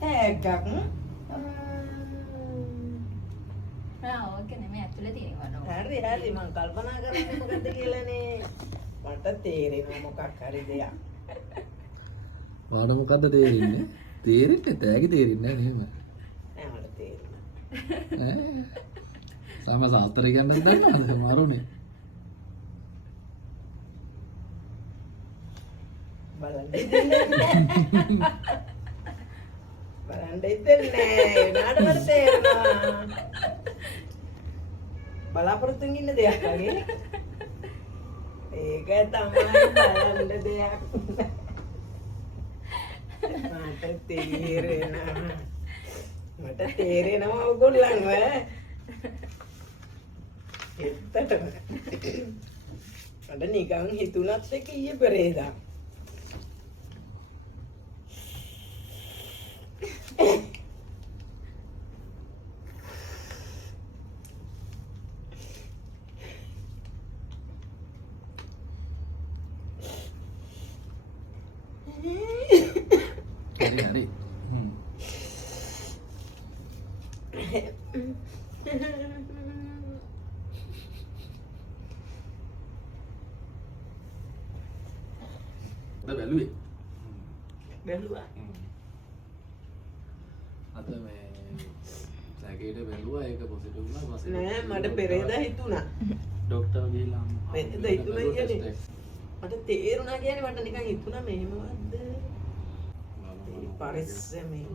තෑග්ගක් ඕක නෙමෙයි ඇතුලේ තියෙනවා නෝ. හරි හරි මං කල්පනා කරන්නේ මොකද්ද කියලානේ මට තේරෙනවා මොකක් හරි දෙයක් වාඩ මොකද්ද තේරෙන්නේ? තේරෙන්නේ තෑගි තේරෙන්නේ නැහැ නේද? නෑ මට තේරෙනවා සම සාස්ත්‍ර කියන්නත් දන්නවද සමහරුනේ? බලන්න ඉතින්නේ නාඩ මට තේරෙනවා බලාපොරොත්තුෙන් ඉන්න දෙයක් වගේ ඒක තමයි බලන්න දෙයක් මට තේරෙනවා ඔයගොල්ලන්ව එත්තටම මට නිකන් හිතුණත් එක ඊයේ පෙරේදා හරි. බැලුවේ. බැලුවා. අද මේ සැකේට බැලුවා ඒක පොසිටිව් වුණා පස්සේ නෑ මට පෙරේදා හිතුණා. ડોක්ටර් ගිහලා පෙරේදා හිතුණා කියන්නේ මට තේරුණා කියන්නේ මට නිකන් හිතුණා මෙහෙමවත්ද? පරිස්සමෙන්